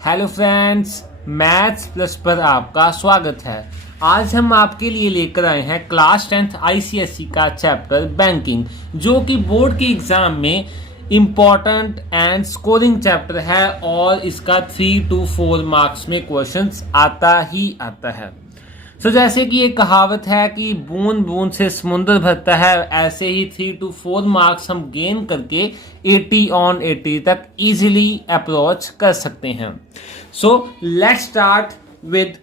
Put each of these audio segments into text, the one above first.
Hello friends, maths plus पर आपका स्वागत है। आज हम आपके लिए लेकर आए हैं क्लास 10th आईसीएसई का चैप्टर बैंकिंग, जो कि बोर्ड के एग्ज़ाम में इम्पॉर्टेंट एंड स्कोरिंग चैप्टर है और इसका 3 to 4 मार्क्स में क्वेश्चंस आता ही आता है। जैसे कि एक कहावत है कि बूंद बूंद से समुद्र भरता है, ऐसे ही 3 to 4 मार्क्स हम गेन करके 80 on 80 तक इजीली अप्रोच कर सकते हैं। Let's start with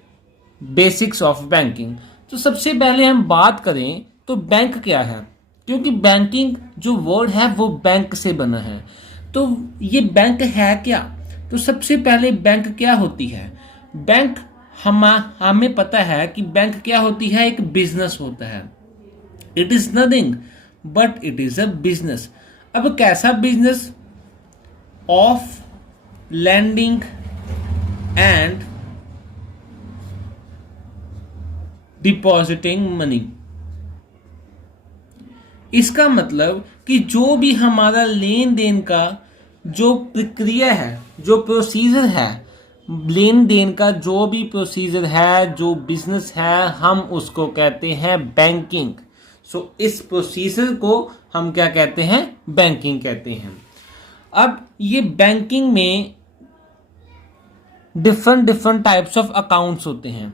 basics of banking. तो सबसे पहले हम बात करें तो बैंक क्या है, क्योंकि बैंकिंग जो वर्ड है वो बैंक से बना है। तो ये बैंक है क्या? तो सबसे पहले बैंक क्या होती है? बैंक हमें पता है कि बैंक क्या होती है, एक बिजनेस होता है। It is nothing but it is a business. अब कैसा business? Of lending and depositing money. इसका मतलब कि जो भी हमारा लेन देन का जो प्रक्रिया है, जो प्रोसीजर है, लेन देन का जो भी प्रोसीजर है, जो बिजनेस है, हम उसको कहते हैं बैंकिंग। इस प्रोसीजर को हम क्या कहते हैं? बैंकिंग कहते हैं। अब ये बैंकिंग में डिफरेंट टाइप्स ऑफ अकाउंट्स होते हैं।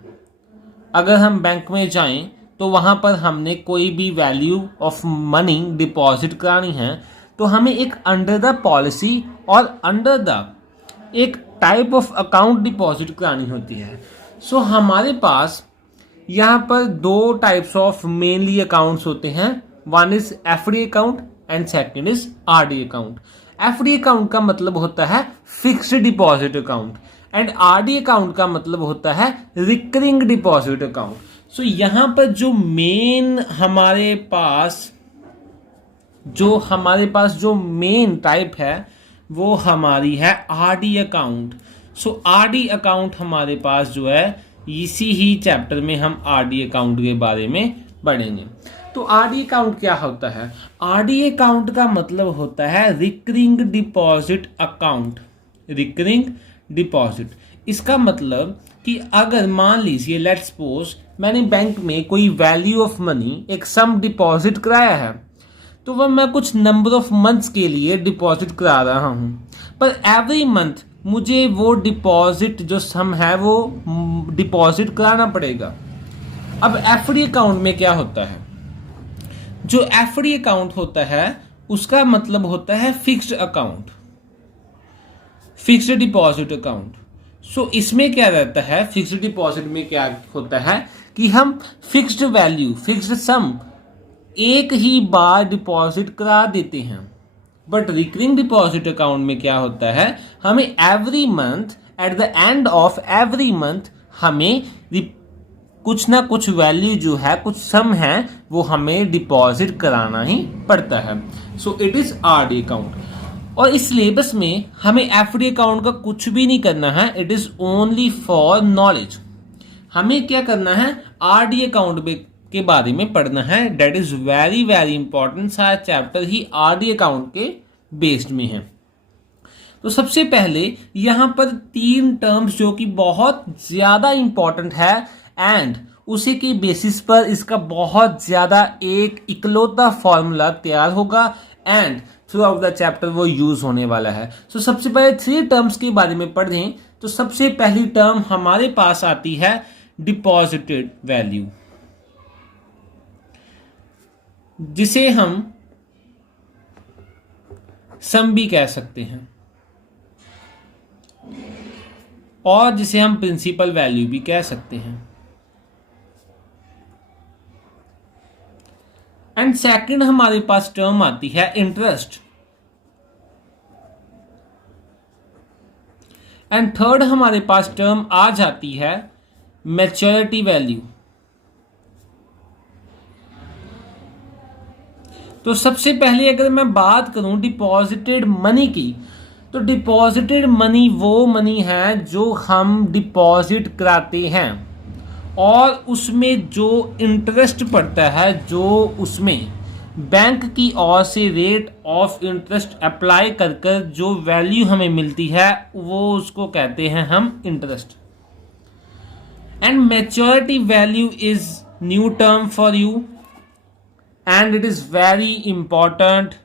अगर हम बैंक में जाएं तो वहां पर हमने कोई भी वैल्यू ऑफ मनी डिपॉजिट करानी है तो हमें एक अंडर द पॉलिसी और अंडर द एक टाइप ऑफ अकाउंट डिपॉजिट करानी होती है। हमारे पास यहाँ पर दो टाइप्स ऑफ मेनली अकाउंट्स होते हैं। One is FD account and second is RD account. FD account का मतलब होता है fixed deposit account and RD account का मतलब होता है रिकरिंग डिपॉजिट अकाउंट। यहाँ पर जो मेन हमारे पास जो मेन टाइप है वो हमारी है आरडी अकाउंट। आरडी अकाउंट हमारे पास जो है, इसी ही चैप्टर में हम आरडी अकाउंट के बारे में पढ़ेंगे। तो आरडी अकाउंट क्या होता है? आरडी अकाउंट का मतलब होता है recurring deposit account. Recurring deposit, इसका मतलब कि अगर मान लीजिए लेट्स सपोज मैंने बैंक में कोई वैल्यू ऑफ मनी, एक सम डिपॉजिट कराया है, तो वह मैं कुछ नंबर ऑफ मंथ्स के लिए डिपॉजिट करा रहा हूं, पर एवरी मंथ मुझे वो डिपॉजिट जो सम है वो डिपॉजिट कराना पड़ेगा। अब एफडी अकाउंट में क्या होता है? जो एफडी अकाउंट होता है उसका मतलब होता है fixed account, fixed deposit account. इसमें क्या रहता है? फिक्स्ड डिपॉजिट में क्या होता है कि हम फिक्स्ड वैल्यू, फिक्स्ड सम एक ही बार डिपॉजिट करा देते हैं। बट रिकरिंग डिपॉजिट अकाउंट में क्या होता है? हमें every month, at the end of every month, हमें कुछ ना कुछ वैल्यू जो है, कुछ सम है, वो हमें डिपॉजिट कराना ही पड़ता है। It is RD account. और इस सिलेबस में हमें एफडी अकाउंट का कुछ भी नहीं करना है। It is only for knowledge. हमें क्या करना है? आरडी अकाउंट के बारे में पढ़ना है। That is very very important. सारा चैप्टर ही आरडी अकाउंट के बेस्ड में है। तो सबसे पहले यहां पर 3 टर्म्स जो कि बहुत ज्यादा इंपॉर्टेंट है एंड उसी की बेसिस पर इसका बहुत ज्यादा एक इकलौता फॉर्मूला तैयार होगा and through out the chapter वो यूज होने वाला है। सबसे पहले 3 टर्म्स के बारे में पढ़ें तो सबसे पहली टर्म हमारे पास आती है डिपॉजिटेड वैल्यू, जिसे हम सम भी कह सकते हैं और जिसे हम प्रिंसिपल वैल्यू भी कह सकते हैं। एंड सेकंड हमारे पास टर्म आती है इंटरेस्ट। एंड थर्ड हमारे पास टर्म आ जाती है मैच्योरिटी वैल्यू। तो सबसे पहले अगर मैं बात करूं डिपॉजिटेड मनी की, तो डिपॉजिटेड मनी वो मनी है जो हम डिपॉजिट कराते हैं और उसमें जो इंटरेस्ट पड़ता है, जो उसमें बैंक की ओर से रेट ऑफ इंटरेस्ट अप्लाई कर कर जो वैल्यू हमें मिलती है वो उसको कहते हैं हम interest. And maturity value is new term for you and it is very important,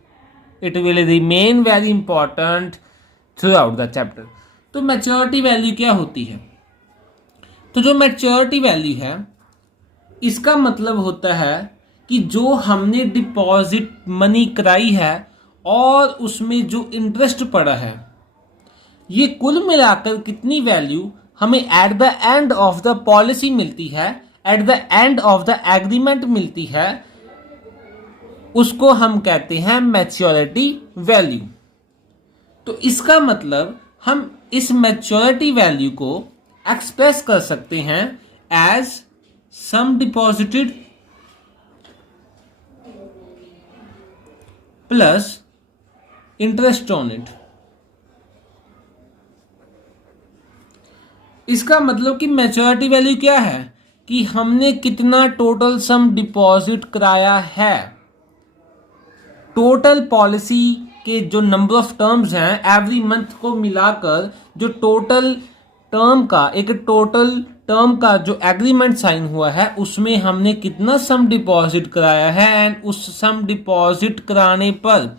it will remain very important throughout the chapter। तो मैच्योरिटी वैल्यू क्या होती है? तो जो मैच्योरिटी वैल्यू है इसका मतलब होता है कि जो हमने डिपॉजिट मनी कराई है और उसमें जो इंटरेस्ट पड़ा है ये कुल मिलाकर कितनी वैल्यू हमें at the end of the policy मिलती है, at the end of the agreement मिलती है, उसको हम कहते हैं मैच्योरिटी वैल्यू। तो इसका मतलब हम इस मैच्योरिटी वैल्यू को एक्सप्रेस कर सकते हैं as sum deposited plus interest on it. इसका मतलब कि मैच्योरिटी वैल्यू क्या है कि हमने कितना टोटल सम डिपॉजिट कराया है। टोटल पॉलिसी के जो नंबर ऑफ टर्म्स हैं एवरी मंथ को मिलाकर जो टोटल टर्म का एक टोटल टर्म का जो एग्रीमेंट साइन हुआ है उसमें हमने कितना सम डिपॉजिट कराया है एंड उस सम डिपॉजिट कराने पर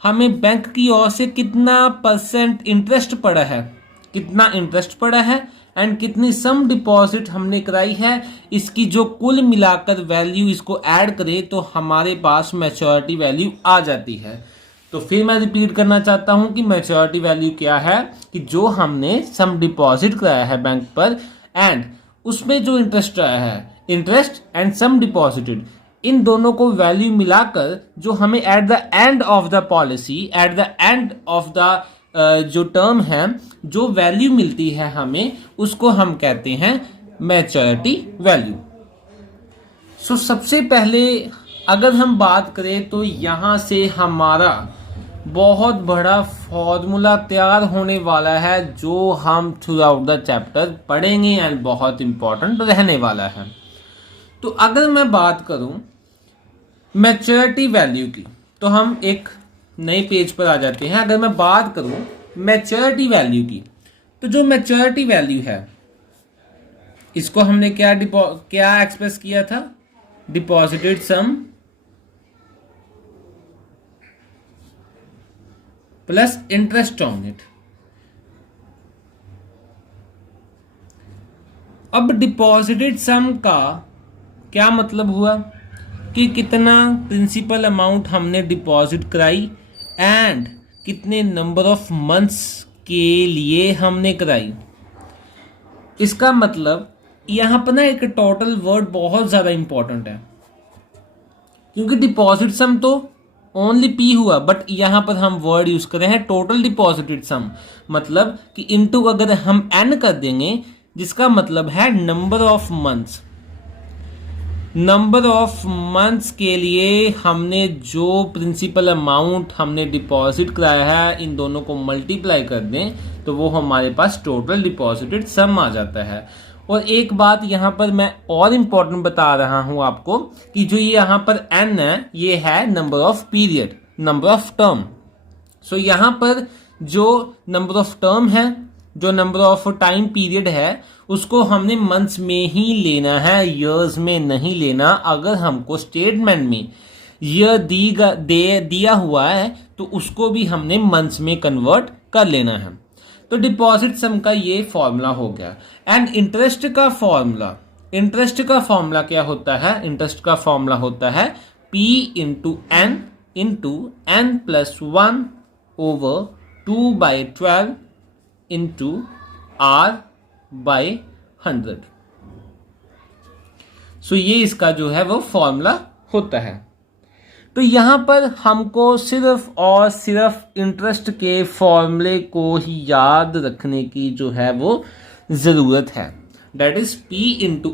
हमें बैंक की ओर से कितना % इंटरेस्ट पड़ा है, कितना इंटरेस्ट पड़ा है एंड कितनी सम डिपॉजिट हमने कराई है, इसकी जो कुल मिलाकर वैल्यू इसको ऐड करें तो हमारे पास मैच्योरिटी वैल्यू आ जाती है। तो फिर मैं रिपीट करना चाहता हूं कि मैच्योरिटी वैल्यू क्या है कि जो हमने सम डिपॉजिट कराया है बैंक पर एंड उसमें जो इंटरेस्ट आया है, इंटरेस्ट एंड सम डिपॉजिटेड, इन दोनों को वैल्यू मिलाकर जो हमें at the end of the policy, at the end of the जो टर्म है जो वैल्यू मिलती है हमें उसको हम कहते हैं मैच्योरिटी वैल्यू। सो सबसे पहले अगर हम बात करें तो यहाँ से हमारा बहुत बड़ा फॉर्मूला तैयार होने वाला है जो हम थ्रू आउट द चैप्टर पढ़ेंगे एंड बहुत इंपॉर्टेंट रहने वाला है। तो अगर मैं बात करूं मैच्योरिटी वैल्यू की तो हम एक नए पेज पर आ जाते हैं। अगर मैं बात करूं मैच्योरिटी वैल्यू की तो जो मैच्योरिटी वैल्यू है इसको हमने क्या एक्सप्रेस किया था, deposited sum plus interest on it. अब डिपॉजिटेड सम का क्या मतलब हुआ कि कितना प्रिंसिपल अमाउंट हमने डिपॉजिट कराई एंड कितने नंबर ऑफ मंथ्स के लिए हमने कराई। इसका मतलब यहाँ पर ना एक टोटल वर्ड बहुत ज़्यादा इंपॉर्टेंट है क्योंकि डिपॉजिट सम तो ओनली पी हुआ बट यहाँ पर हम वर्ड यूज कर रहे हैं टोटल डिपॉजिटेड सम, मतलब कि इनटू अगर हम एन कर देंगे जिसका मतलब है number of months. Number of months के लिए हमने जो प्रिंसिपल अमाउंट हमने डिपॉजिट कराया है इन दोनों को मल्टीप्लाई कर दें तो वो हमारे पास टोटल डिपॉजिटेड सम आ जाता है। और एक बात यहाँ पर मैं और इम्पोर्टेंट बता रहा हूँ आपको कि जो ये यहाँ पर एन है ये है number of period, number of term. So यहाँ पर जो नंबर ऑफ टर्म है, जो नंबर ऑफ टाइम पीरियड है उसको हमने मंथ्स में ही लेना है, ईयर्स में नहीं लेना। अगर हमको स्टेटमेंट में ईयर दिया हुआ है तो उसको भी हमने मंथ्स में कन्वर्ट कर लेना है। तो डिपॉजिट सम का ये फॉर्मूला हो गया। एंड इंटरेस्ट का फॉर्मूला क्या होता है? इंटरेस्ट का फॉर्मूला होता है P into n plus 1 over 2/12 into R/100। सो ये इसका जो है वो फॉर्मूला होता है। तो यहां पर हमको सिर्फ और सिर्फ इंटरेस्ट के फॉर्मूले को ही याद रखने की जो है वो जरूरत है। That is P into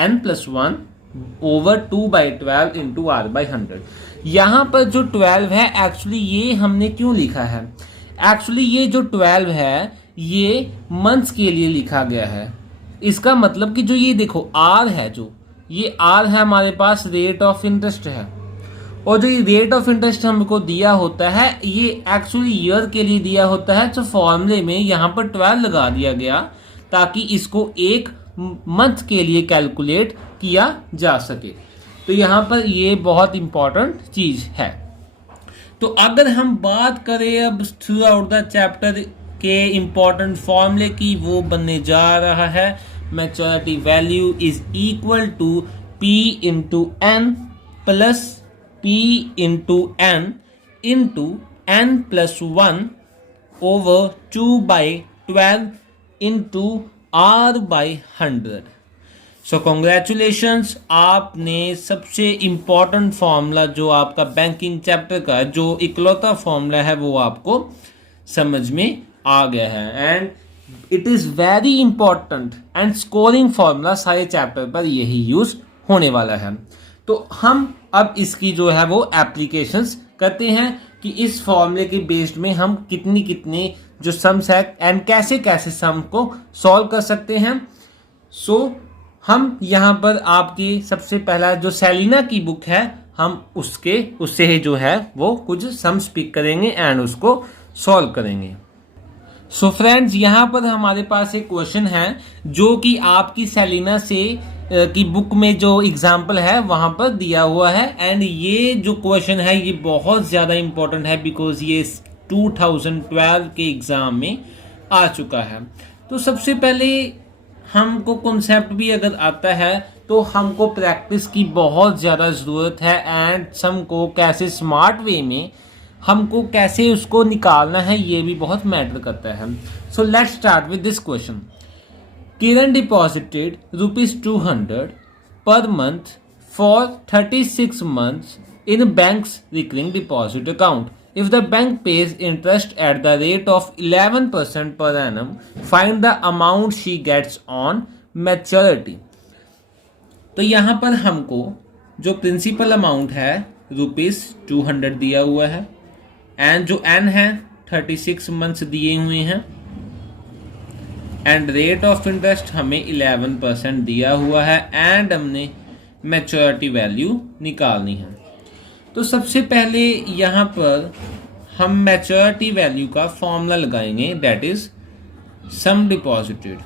n plus 1 over 2/12 into R/100। यहां पर जो 12 है एक्चुअली ये हमने क्यों लिखा है? एक्चुअली ये जो 12 है ये मंथ्स के लिए लिखा गया है। इसका मतलब कि जो ये देखो R है, जो ये R है हमारे पास रेट ऑफ इंटरेस्ट है और जो ये रेट ऑफ इंटरेस्ट हमको दिया होता है ये एक्चुअली ईयर के लिए दिया होता है, तो फॉर्मूले में यहाँ पर 12 लगा दिया गया ताकि इसको एक मंथ के लिए कैलकुलेट किया जा सके। तो यहाँ पर ये बहुत इंपॉर्टेंट चीज़ है। तो अगर हम बात करें अब थ्रू आउट द चैप्टर के इम्पॉर्टेंट फॉर्मूले की, वो बनने जा रहा है maturity value is equal to P into n plus P into n into n plus 1 over 2/12 into R/100। So congratulations, आपने सबसे इम्पॉर्टेंट फॉर्मूला जो आपका बैंकिंग चैप्टर का जो इकलौता फॉर्मूला है वो आपको समझ में आ गया है। And it is very important and scoring formula सारे चैप्टर पर यही यूज होने वाला है। तो हम अब इसकी जो है वो एप्लीकेशंस करते हैं कि इस फॉर्मूले के बेस्ड में हम कितनी कितनी जो सम्स है एंड कैसे कैसे सम को सॉल्व कर सकते हैं। सो हम यहाँ पर आपकी सबसे पहला जो सेलिना की बुक है हम उससे जो है वो कुछ सम्स पिक करेंगे एंड उसको सॉल्व करेंगे। सो फ्रेंड्स, यहाँ पर हमारे पास एक क्वेश्चन है जो कि आपकी सेलिना से की बुक में जो एग्जाम्पल है वहाँ पर दिया हुआ है। एंड ये जो क्वेश्चन है ये बहुत ज़्यादा इम्पोर्टेंट है बिकॉज ये 2012 के एग्ज़ाम में आ चुका है। तो सबसे पहले हमको कॉन्सेप्ट भी अगर आता है तो हमको प्रैक्टिस की बहुत ज़्यादा ज़रूरत है एंड सम को कैसे स्मार्ट वे में हमको कैसे उसको निकालना है ये भी बहुत मैटर करता है। So let's start with this question. Kiran deposited ₹200 per month for 36 months in bank's recurring deposit account. If the bank pays interest at the rate of 11% per annum, find the amount she gets on maturity. तो यहाँ पर हमको जो principal amount है ₹200 दिया हुआ है and जो एन है 36 मंथ्स दिए हुए हैं एंड रेट ऑफ इंटरेस्ट हमें 11% दिया हुआ है एंड हमने मैच्योरिटी वैल्यू निकालनी है। तो सबसे पहले यहाँ पर हम मैच्योरिटी वैल्यू का फॉर्मूला लगाएंगे, that is sum deposited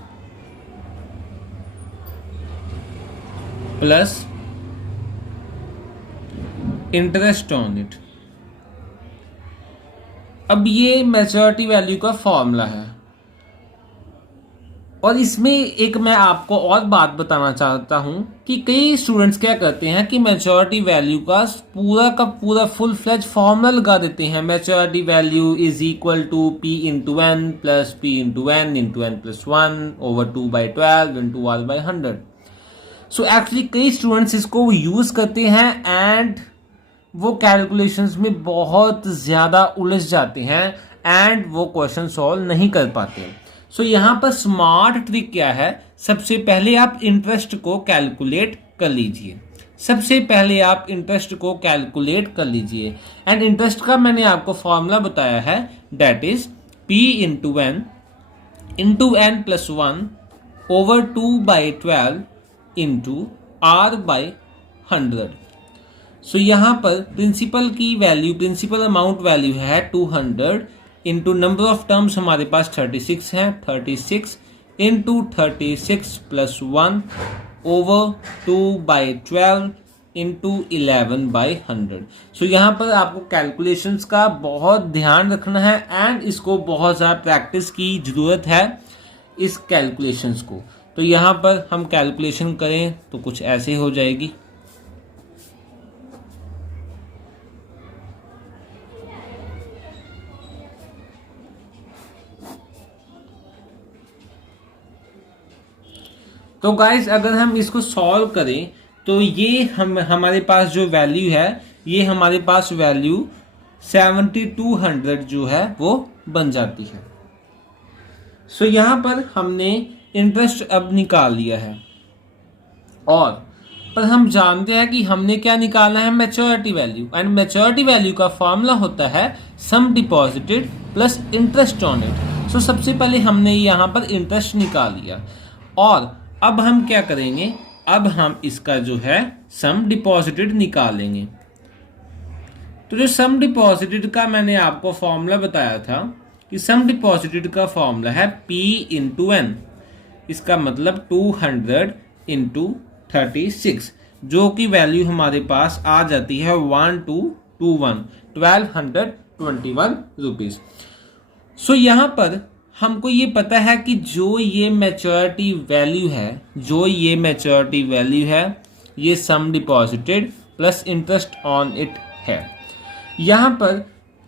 plus interest on it. अब ये मैच्योरिटी वैल्यू का फॉर्मूला है और इसमें एक मैं आपको और बात बताना चाहता हूं कि कई स्टूडेंट्स क्या करते हैं कि मैच्योरिटी वैल्यू का पूरा फुल फ्लेज फॉर्मूला लगा देते हैं। Maturity value is equal to P into n plus P into n into n plus 1 over 2/12 into R/100। So actually कई स्टूडेंट्स इसको यूज करते हैं एंड वो कैलकुलेशंस में बहुत ज़्यादा उलझ जाते हैं एंड वो क्वेश्चन सॉल्व नहीं कर पाते। सो यहाँ पर स्मार्ट ट्रिक क्या है, सबसे पहले आप इंटरेस्ट को कैलकुलेट कर लीजिए। एंड इंटरेस्ट का मैंने आपको फॉर्मूला बताया है, that is P into n plus 1 over 2/12 into R/100। So यहाँ पर प्रिंसिपल अमाउंट वैल्यू है 200 इंटू नंबर ऑफ टर्म्स हमारे पास 36 है, 36 इंटू 36 प्लस 1 ओवर 2/12 इंटू 11/100। सो यहाँ पर आपको कैलकुलेशंस का बहुत ध्यान रखना है एंड इसको बहुत ज़्यादा प्रैक्टिस की ज़रूरत है इस कैलकुलेशंस को। तो यहाँ पर हम कैलकुलेशन करें तो कुछ ऐसे हो जाएगी। तो गाइस अगर हम इसको सॉल्व करें तो ये हमारे पास जो वैल्यू है ये हमारे पास वैल्यू 7200 जो है वो बन जाती है। सो यहाँ पर हमने इंटरेस्ट अब निकाल लिया है और पर हम जानते हैं कि हमने क्या निकालना है, maturity value. And maturity value का फॉर्मूला होता है sum deposited plus interest on it. So सबसे पहले हमने यहाँ पर इंटरेस्ट निकाल लिया और अब हम क्या करेंगे, अब हम इसका जो है सम डिपॉजिटेड निकालेंगे। तो जो सम डिपॉजिटेड का मैंने आपको फॉर्मूला बताया था कि सम डिपॉजिटेड का फॉर्मूला है P इंटू एन, इसका मतलब 200 इंटू 36, जो कि वैल्यू हमारे पास आ जाती है 1221 रुपीज। सो यहाँ पर हमको ये पता है कि जो ये मैच्योरिटी वैल्यू है ये sum deposited plus interest on it है। यहाँ पर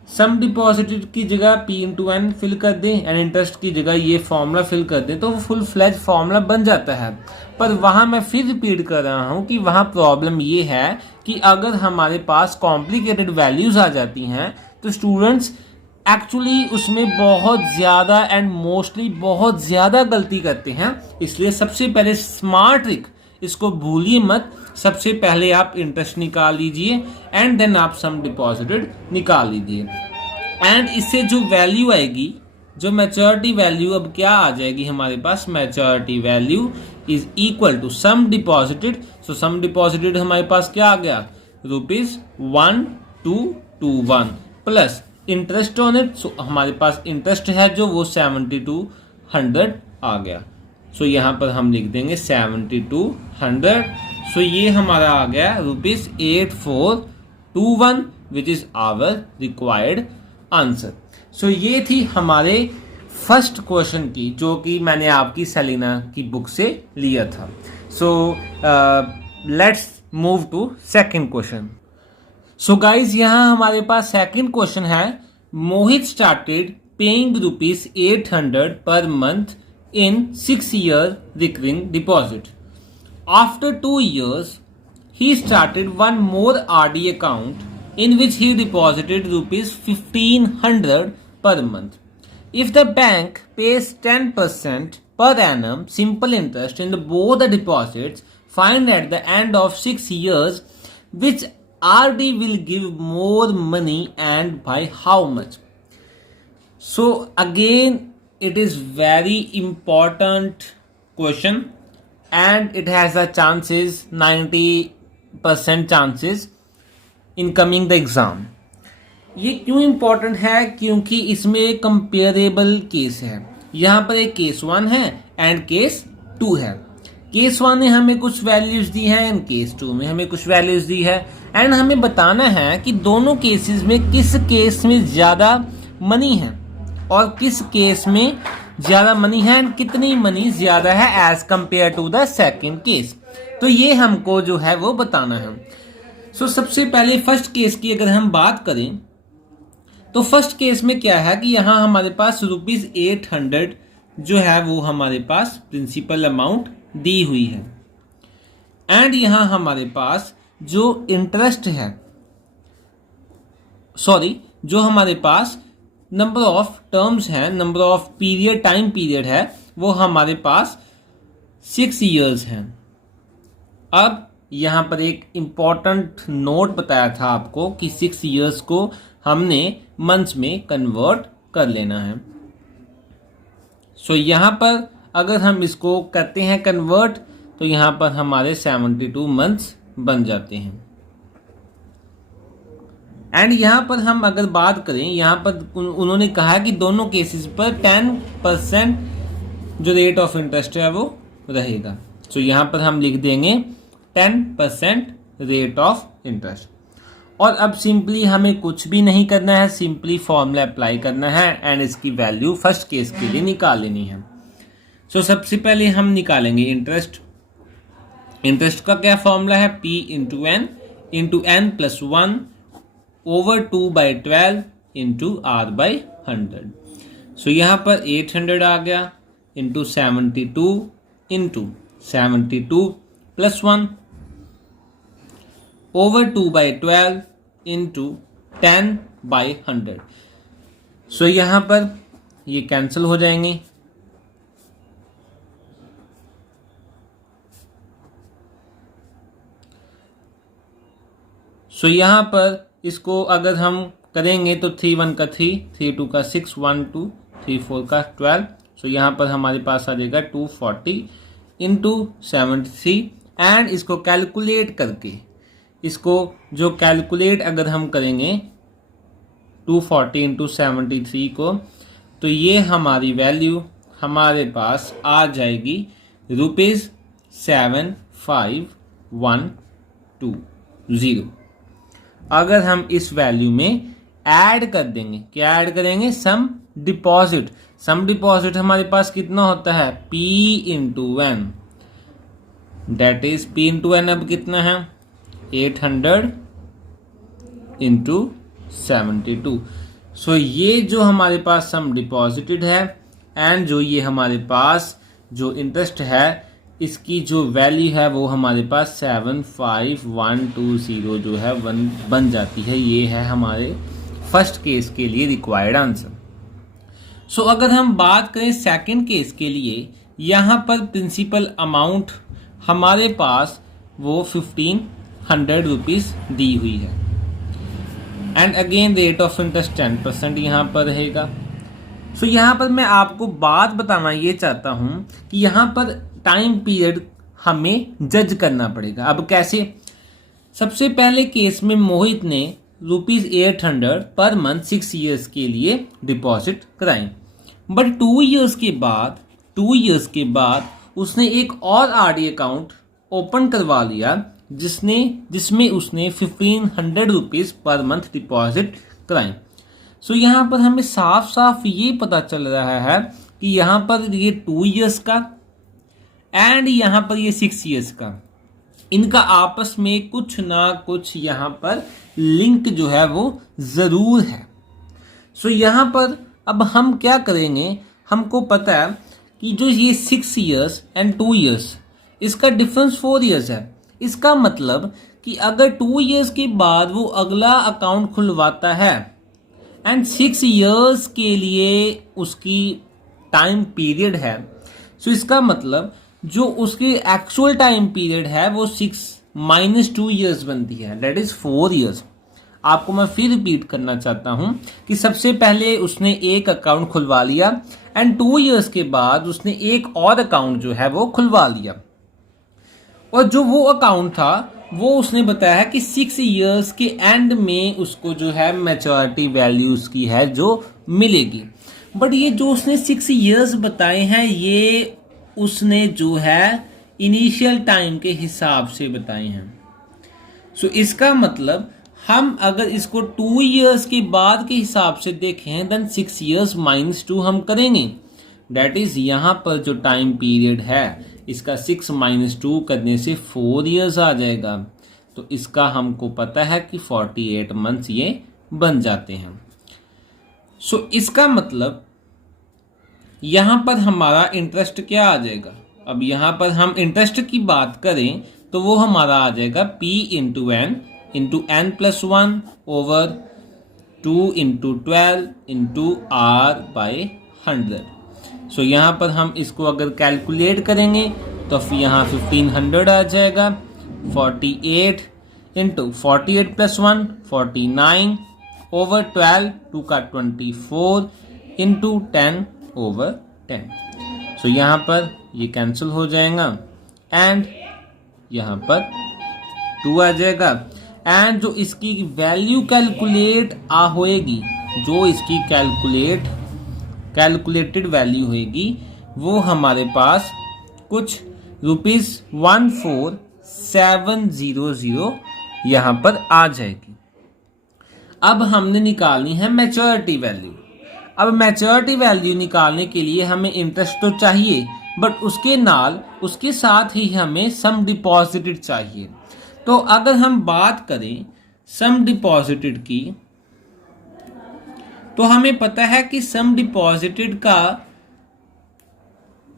सम डिपॉजिटेड की जगह P इंटू एन फिल कर दें एंड इंटरेस्ट की जगह ये फॉर्मूला फिल कर दें तो वो फुल फ्लैज फॉर्मूला बन जाता है। पर वहाँ मैं फिर रिपीट कर रहा हूँ कि वहाँ प्रॉब्लम ये है कि अगर हमारे पास कॉम्प्लिकेटेड वैल्यूज आ जाती हैं तो स्टूडेंट्स एक्चुअली उसमें बहुत ज़्यादा एंड मोस्टली बहुत ज़्यादा गलती करते हैं। इसलिए सबसे पहले स्मार्ट ट्रिक, इसको भूलिए मत, सबसे पहले आप इंटरेस्ट निकाल लीजिए एंड देन आप सम डिपॉजिटेड निकाल लीजिए एंड इससे जो वैल्यू आएगी, जो मैच्योरिटी वैल्यू अब क्या आ जाएगी हमारे पास, maturity value is equal to sum deposited. So sum deposited हमारे पास क्या आ गया, ₹1221 plus interest on it. So हमारे पास इंटरेस्ट है जो वो 7200 आ गया। सो यहाँ पर हम लिख देंगे 7200। सो ये हमारा आ गया ₹8421 which is our required answer. So ये थी हमारे फर्स्ट क्वेश्चन की, जो कि मैंने आपकी सेलिना की बुक से लिया था। So let's move to second question. So guys यहाँ हमारे पास सेकंड क्वेश्चन है, मोहित started paying ₹800 per month in 6 year recurring deposit. After 2 years, he started one more RD account in which he deposited ₹1,500 per month. If the bank pays 10% per annum simple interest in both the deposits, find at the end of 6 years which RD will give more money and by how much. So again, it is very important question and it has a chances 90% chances in coming the exam. ये क्यों important है, क्योंकि इसमें एक comparable case है। यहाँ पर एक केस 1 है एंड केस 2 है। केस 1 ने हमें कुछ वैल्यूज दी है एंड केस 2 में हमें कुछ वैल्यूज दी है एंड हमें बताना है कि दोनों केसेस में किस केस में ज़्यादा मनी है और किस केस में ज़्यादा मनी है एंड कितनी मनी ज़्यादा है as compare to the second case. तो ये हमको जो है वो बताना है। सो सबसे पहले फर्स्ट केस की अगर हम बात करें तो फर्स्ट केस में क्या है कि यहाँ हमारे पास ₹800 जो है वो हमारे पास प्रिंसिपल अमाउंट दी हुई है एंड यहाँ हमारे पास जो इंटरेस्ट है, जो हमारे पास नंबर ऑफ टर्म्स है, number of period, time period है, वो हमारे पास 6 years हैं। अब यहाँ पर एक इम्पॉर्टेंट नोट बताया था आपको कि 6 years को हमने मंथ्स में कन्वर्ट कर लेना है। सो यहाँ पर अगर हम इसको करते हैं कन्वर्ट तो यहाँ पर हमारे 72 मंथ्स बन जाते हैं एंड यहाँ पर हम अगर बात करें, यहाँ पर उन्होंने कहा कि दोनों केसेस पर 10% जो रेट ऑफ इंटरेस्ट है वो रहेगा। सो यहाँ पर हम लिख देंगे 10% रेट ऑफ इंटरेस्ट। और अब सिंपली हमें कुछ भी नहीं करना है, सिंपली फॉर्मूला अप्लाई करना है एंड इसकी वैल्यू फर्स्ट केस के लिए निकाल लेनी है। सो सबसे पहले हम निकालेंगे इंटरेस्ट। इंटरेस्ट का क्या फॉर्मूला है, P into n plus 1 over 2/12 into R/100। So यहाँ पर 800 आ गया इंटू 72 प्लस 1 over 2/12 into 10/100। सो यहाँ पर ये कैंसिल हो जाएंगे। सो यहाँ पर इसको अगर हम करेंगे तो 3 1 का 3, 3 2 का 6, 1 2, 3 4 का 12। सो यहाँ पर हमारे पास आ जाएगा 240 इंटू 73 एंड इसको कैलकुलेट करके, इसको जो कैलकुलेट अगर हम करेंगे 240 इंटू 73 को, तो ये हमारी वैल्यू हमारे पास आ जाएगी ₹75,120। अगर हम इस वैल्यू में ऐड कर देंगे, क्या ऐड करेंगे, सम डिपॉजिट। सम डिपॉजिट हमारे पास कितना होता है, P into n, that is P into n अब कितना है, 800 इंटू 72। सो ये जो हमारे पास सम डिपॉजिटेड है एंड जो ये हमारे पास जो इंटरेस्ट है, इसकी जो वैल्यू है वो हमारे पास 75120 जो है बन जाती है। ये है हमारे फर्स्ट केस के लिए रिक्वायर्ड आंसर। सो अगर हम बात करें सेकंड केस के लिए, यहाँ पर प्रिंसिपल अमाउंट हमारे पास वो 1500 रुपीज़ दी हुई है and again rate of interest 10% यहाँ पर रहेगा। सो यहाँ पर मैं आपको बात बताना ये चाहता हूँ कि यहाँ पर टाइम पीरियड हमें जज करना पड़ेगा। अब कैसे, सबसे पहले केस में मोहित ने ₹800 पर मंथ 6 ईयर्स के लिए डिपॉजिट कराई, बट 2 ईयर्स के बाद उसने एक और आरडी अकाउंट ओपन करवा लिया जिसमें उसने 1500 रुपीज़ पर मंथ डिपॉजिट कराई। सो यहाँ पर हमें साफ साफ ये पता चल रहा है कि यहाँ पर ये 2 ईयर्स का एंड यहाँ पर ये 6 ईयर्स का, इनका आपस में कुछ ना कुछ यहाँ पर लिंक जो है वो ज़रूर है। सो यहाँ पर अब हम क्या करेंगे, हमको पता है कि जो ये 6 ईयर्स एंड 2 ईयर्स, इसका डिफरेंस 4 ईयर्स है। इसका मतलब कि अगर 2 ईयर्स के बाद वो अगला अकाउंट खुलवाता है एंड 6 ईयर्स के लिए उसकी टाइम पीरियड है, सो इसका मतलब जो उसकी एक्चुअल टाइम पीरियड है वो 6 माइनस 2 ईयर्स बनती है, दैट इज 4 ईयर्स। आपको मैं फिर रिपीट करना चाहता हूं कि सबसे पहले उसने एक अकाउंट खुलवा लिया एंड 2 ईयर्स के बाद उसने एक और अकाउंट जो है वो खुलवा लिया, और जो वो अकाउंट था वो उसने बताया है कि 6 ईयर्स के एंड में उसको जो है मैच्योरिटी वैल्यू उसकी है जो मिलेगी। बट ये जो उसने 6 ईयर्स बताए हैं ये उसने जो है इनिशियल टाइम के हिसाब से बताए हैं। सो इसका मतलब हम अगर इसको 2 ईयर्स के बाद के हिसाब से देखें देन 6 ईयर्स माइनस 2 हम करेंगे, दैट इज यहाँ पर जो टाइम पीरियड है इसका 6 माइनस 2 करने से 4 ईयर्स आ जाएगा। तो इसका हमको पता है कि 48 मंथ्स ये बन जाते हैं। सो इसका मतलब यहाँ पर हमारा इंटरेस्ट क्या आ जाएगा, अब यहाँ पर हम इंटरेस्ट की बात करें तो वो हमारा आ जाएगा P into n plus 1 over 2 into 12 into R by 100। सो यहाँ पर हम इसको अगर कैलकुलेट करेंगे तो फिर यहाँ 1500 आ जाएगा, 48 इंटू 48 प्लस 1 49 ओवर 12 2 का 24 इंटू 10 ओवर 10। सो यहाँ पर ये कैंसिल हो जाएगा एंड यहाँ पर 2 आ जाएगा एंड जो इसकी वैल्यू कैलकुलेट होएगी, जो इसकी कैलकुलेटेड वैल्यू होएगी वो हमारे पास कुछ ₹14700 यहाँ पर आ जाएगी। अब हमने निकालनी है मैच्योरिटी वैल्यू। अब मैच्योरिटी वैल्यू निकालने के लिए हमें इंटरेस्ट तो चाहिए, बट उसके साथ ही हमें सम डिपॉजिटेड चाहिए। तो अगर हम बात करें सम डिपॉजिटेड की, तो हमें पता है कि सम डिपॉजिटेड का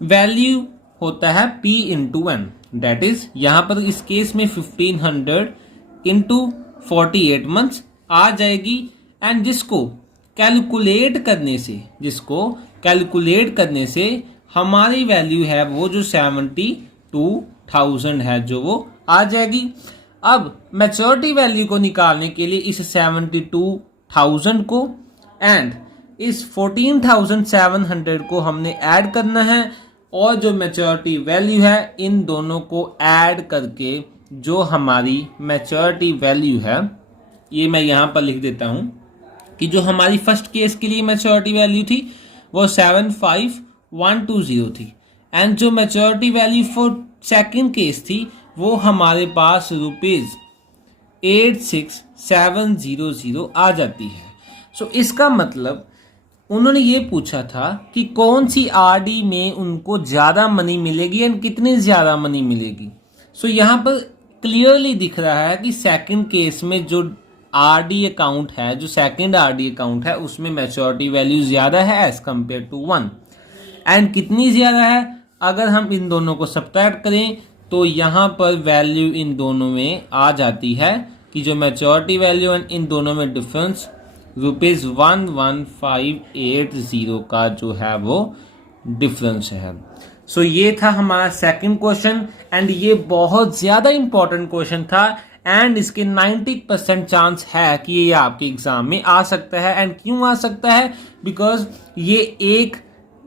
वैल्यू होता है P into n, that is यहाँ पर इस केस में 1500 इंटू 48 मंथ्स आ जाएगी एंड जिसको कैलकुलेट करने से हमारी वैल्यू है वो जो 72,000 है जो वो आ जाएगी। अब मैच्योरिटी वैल्यू को निकालने के लिए इस 72,000 को एंड इस 14,700 को हमने ऐड करना है और जो मैच्योरिटी वैल्यू है इन दोनों को ऐड करके जो हमारी मैच्योरिटी वैल्यू है, ये मैं यहाँ पर लिख देता हूँ, कि जो हमारी फर्स्ट केस के लिए मैच्योरिटी वैल्यू थी वो 75120 थी, एंड जो maturity value for second case थी वो हमारे पास ₹86700 आ जाती है। सो इसका मतलब उन्होंने ये पूछा था कि कौन सी आरडी में उनको ज़्यादा मनी मिलेगी एंड कितनी ज़्यादा मनी मिलेगी। सो यहाँ पर क्लियरली दिख रहा है कि सेकंड केस में जो आरडी अकाउंट है, जो सेकंड आरडी अकाउंट है, उसमें मैच्योरिटी वैल्यू ज़्यादा है as compare to one. And कितनी ज़्यादा है, अगर हम इन दोनों को सब्ट्रैक्ट करें तो यहाँ पर वैल्यू इन दोनों में आ जाती है कि जो मैच्योरिटी वैल्यू एंड इन दोनों में डिफरेंस ₹11580 का जो है वो डिफरेंस है। सो ये था हमारा सेकंड क्वेश्चन, एंड ये बहुत ज़्यादा इंपॉर्टेंट क्वेश्चन था, एंड इसके 90% चांस है कि ये आपके एग्जाम में आ सकता है। एंड क्यों आ सकता है, बिकॉज ये एक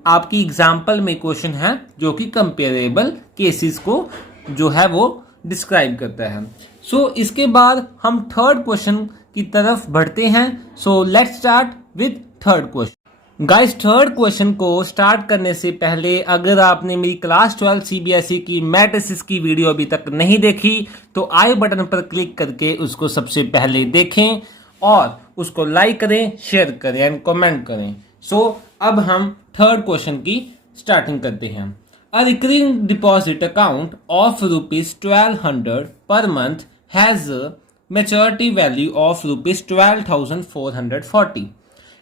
आपकी एग्जाम्पल में क्वेश्चन है जो कि कंपेरेबल केसेस को जो है वो डिस्क्राइब करता है। सो इसके बाद हम थर्ड क्वेश्चन की तरफ बढ़ते हैं। So let's start with third question. Guys, third question को स्टार्ट करने से पहले अगर आपने मेरी क्लास 12 सीबीएसई की मैट्रिसेस की वीडियो अभी तक नहीं देखी तो आई बटन पर क्लिक करके उसको सबसे पहले देखें और उसको लाइक करें, शेयर करें एंड कमेंट करें। सो अब हम थर्ड क्वेश्चन की स्टार्टिंग करते हैं। A recurring deposit account of ₹1200 per month has a maturity value of ₹12,440.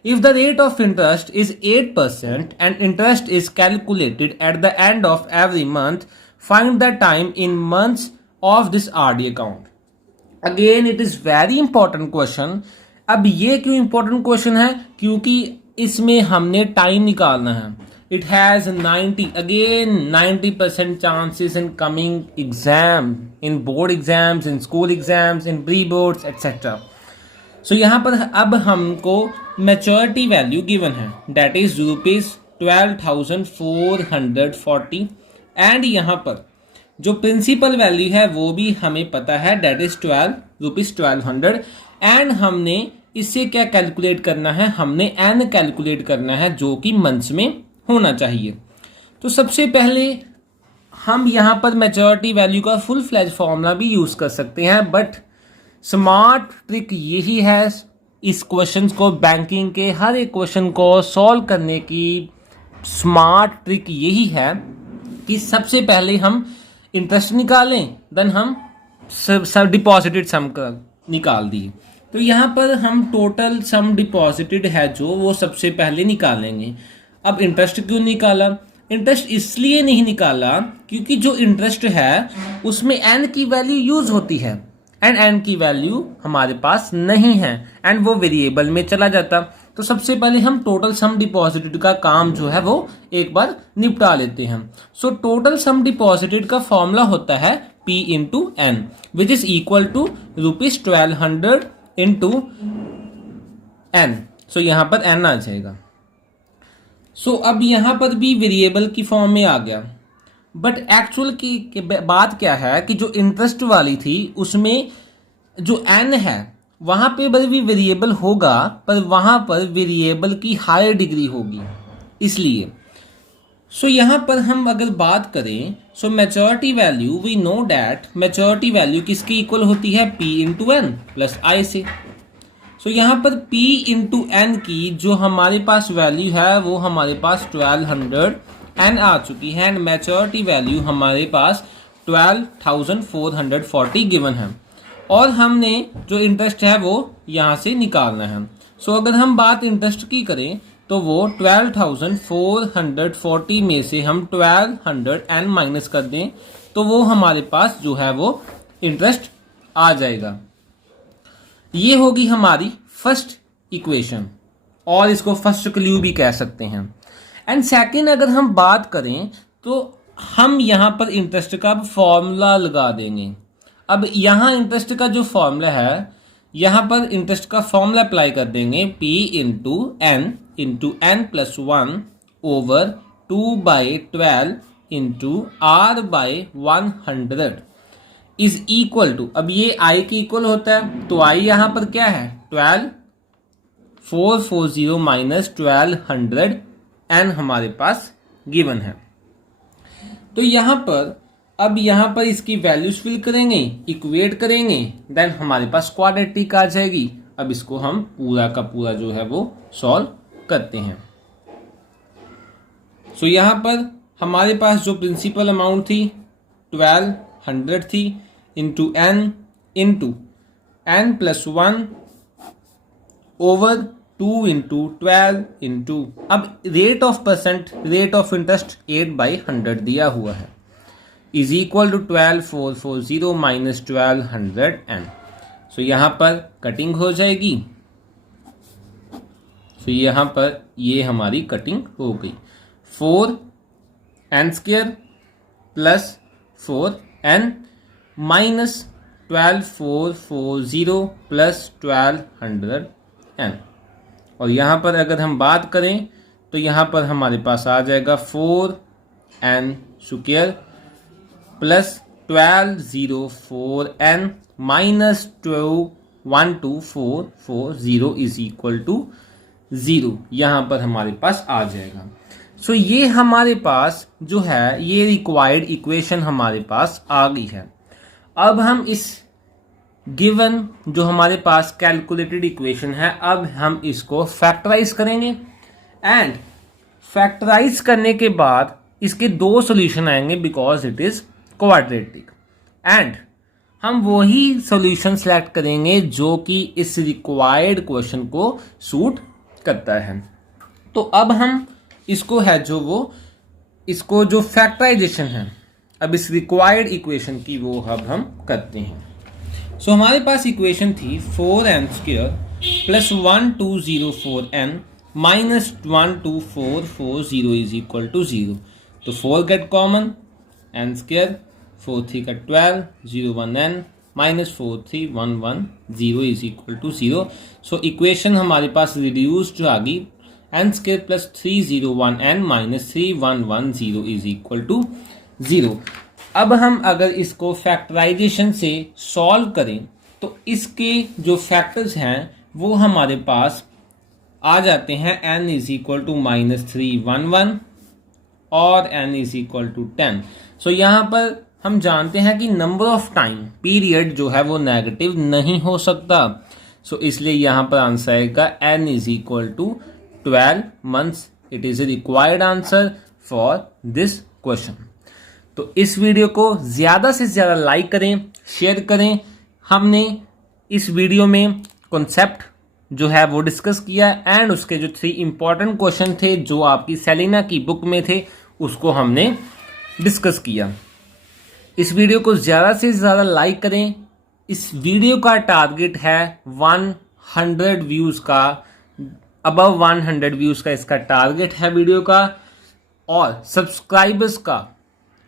If the rate of interest is 8% and interest is calculated at the end of every month, find the time in months of this RD account. Again, it is very important question. अब ये क्यों important question है, क्योंकि इसमें हमने time निकालना है। It has 90% chances in coming exam, in board exams, in school exams, in pre-boards, etc. So यहाँ पर अब हमको maturity value given है, that is ₹12,440, and यहाँ पर जो प्रिंसिपल वैल्यू है वो भी हमें पता है, that is ₹1200, and हमने इससे क्या कैलकुलेट करना है, हमने n कैलकुलेट करना है जो कि मंथ्स में होना चाहिए। तो सबसे पहले हम यहाँ पर मैच्योरिटी वैल्यू का फुल फ्लैज फॉर्मूला भी यूज़ कर सकते हैं, बट स्मार्ट ट्रिक यही है इस क्वेश्चन को, बैंकिंग के हर एक क्वेश्चन को सॉल्व करने की स्मार्ट ट्रिक यही है कि सबसे पहले हम इंटरेस्ट निकालें, देन हम सब डिपॉजिटेड सम निकाल दिए। तो यहाँ पर हम टोटल सम डिपॉजिटेड है जो वो सबसे पहले निकालेंगे। अब इंटरेस्ट क्यों निकाला? इंटरेस्ट इसलिए नहीं निकाला क्योंकि जो इंटरेस्ट है उसमें एन की वैल्यू यूज होती है एंड एन की वैल्यू हमारे पास नहीं है एंड वो वेरिएबल में चला जाता। तो सबसे पहले हम टोटल सम डिपॉजिटेड का काम जो है वो एक बार निपटा लेते हैं। सो टोटल सम डिपॉजिटेड का फॉर्मूला होता है P into n, which is equal to ₹1200 into n. So यहाँ पर एन आ जाएगा। सो अब यहाँ पर भी वेरिएबल की फॉर्म में आ गया, बट एक्चुअल की बात क्या है कि जो इंटरेस्ट वाली थी उसमें जो एन है वहाँ पे भी वेरिएबल होगा, पर वहाँ पर वेरिएबल की हायर डिग्री होगी इसलिए। सो यहाँ पर हम अगर बात करें, so maturity value we know that maturity value किसकी इक्वल होती है, P into n plus I से। सो यहाँ पर P इंटू एन की जो हमारे पास वैल्यू है वो हमारे पास 1200 एन आ चुकी है एंड मैच्योरिटी वैल्यू हमारे पास 12,440 गिवन है और हमने जो इंटरेस्ट है वो यहाँ से निकालना है। सो अगर हम बात इंटरेस्ट की करें तो वो 12,440 में से हम 1200 एन माइनस कर दें तो वो हमारे पास जो है वो इंटरेस्ट आ जाएगा। ये होगी हमारी फर्स्ट इक्वेशन और इसको फर्स्ट क्लू भी कह सकते हैं। एंड सेकंड अगर हम बात करें तो हम यहाँ पर इंटरेस्ट का फॉर्मूला लगा देंगे। अब यहाँ इंटरेस्ट का जो फॉर्मूला है, यहाँ पर इंटरेस्ट का फॉर्मूला अप्लाई कर देंगे, P into n plus 1 over 2/12 into R by 100 is equal to, अब ये I की इक्वल होता है तो I यहाँ पर क्या है 12, 440 माइनस 1200 n हमारे पास गिवन है। तो यहाँ पर अब यहाँ पर इसकी वैल्यूज फिल करेंगे, इक्वेट करेंगे, देन हमारे पास क्वाड्रेटिक आ जाएगी। अब इसको हम पूरा का पूरा जो है वो सॉल्व करते हैं। सो यहाँ पर हमारे पास जो प्रिंसिपल अमाउंट थी 1200 थी, into n plus 1 over 2 into 12 into, अब रेट ऑफ इंटरेस्ट 8/100 दिया हुआ है, is equal to 12440 minus 1200 n। So यहाँ पर कटिंग हो जाएगी। सो यहाँ पर ये हमारी कटिंग हो गई। 4n² plus 4n minus 12440 plus 1200 n। और यहाँ पर अगर हम बात करें तो यहाँ पर हमारे पास आ जाएगा 4n² plus 1204n minus 12440 is equal to 0। यहाँ पर हमारे पास आ जाएगा। सो ये हमारे पास जो है ये रिक्वायर्ड इक्वेशन हमारे पास आ गई है। अब हम इस गिवन जो हमारे पास कैलकुलेटेड इक्वेशन है, अब हम इसको फैक्टराइज करेंगे एंड फैक्टराइज करने के बाद इसके दो सॉल्यूशन आएंगे because it is quadratic, and हम वही सॉल्यूशन सेलेक्ट करेंगे जो कि इस रिक्वायर्ड क्वेश्चन को सूट करता है। तो अब हम इसको है जो वो इसको जो फैक्टराइजेशन है अब इस रिक्वायर्ड इक्वेशन की वो अब हम करते हैं। सो हमारे पास इक्वेशन थी 4n² plus 1204n minus 12440 is equal to 0। तो 4 गेट कॉमन, n², 4 3 का 12, 0 1 n minus 4 3 1 1 0 is equal to 0। So equation हमारे पास रिड्यूस जो आ गई n² plus 301 n minus 3110 is equal to 0। अब हम अगर इसको फैक्टराइजेशन से सॉल्व करें तो इसके जो फैक्टर्स हैं वो हमारे पास आ जाते हैं n is equal to minus 311 और n is equal to 10। So यहाँ पर हम जानते हैं कि नंबर ऑफ टाइम पीरियड जो है वो नेगेटिव नहीं हो सकता। सो इसलिए यहाँ पर आंसर आएगा n is equal to 12 months. It is a required answer for this question. तो इस वीडियो को ज़्यादा से ज़्यादा लाइक करें, शेयर करें। हमने इस वीडियो में कॉन्सेप्ट जो है वो डिस्कस किया एंड उसके जो 3 इम्पॉर्टेंट क्वेश्चन थे जो आपकी सेलिना की बुक में थे उसको हमने डिस्कस किया। इस वीडियो को ज़्यादा से ज़्यादा लाइक करें। इस वीडियो का टारगेट है 100 व्यूज़ का, अबव 100 व्यूज़ का इसका टारगेट है वीडियो का, और सब्सक्राइबर्स का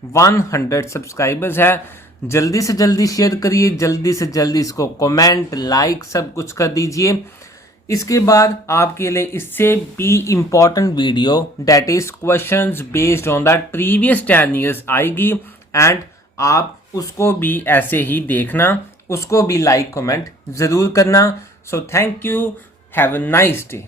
100 सब्सक्राइबर्स है। जल्दी से जल्दी शेयर करिए, जल्दी से जल्दी इसको कमेंट, लाइक सब कुछ कर दीजिए। इसके बाद आपके लिए इससे भी important video that is questions based on the previous 10 years आएगी एंड आप उसको भी ऐसे ही देखना, उसको भी लाइक कमेंट ज़रूर करना। So thank you, have a nice day.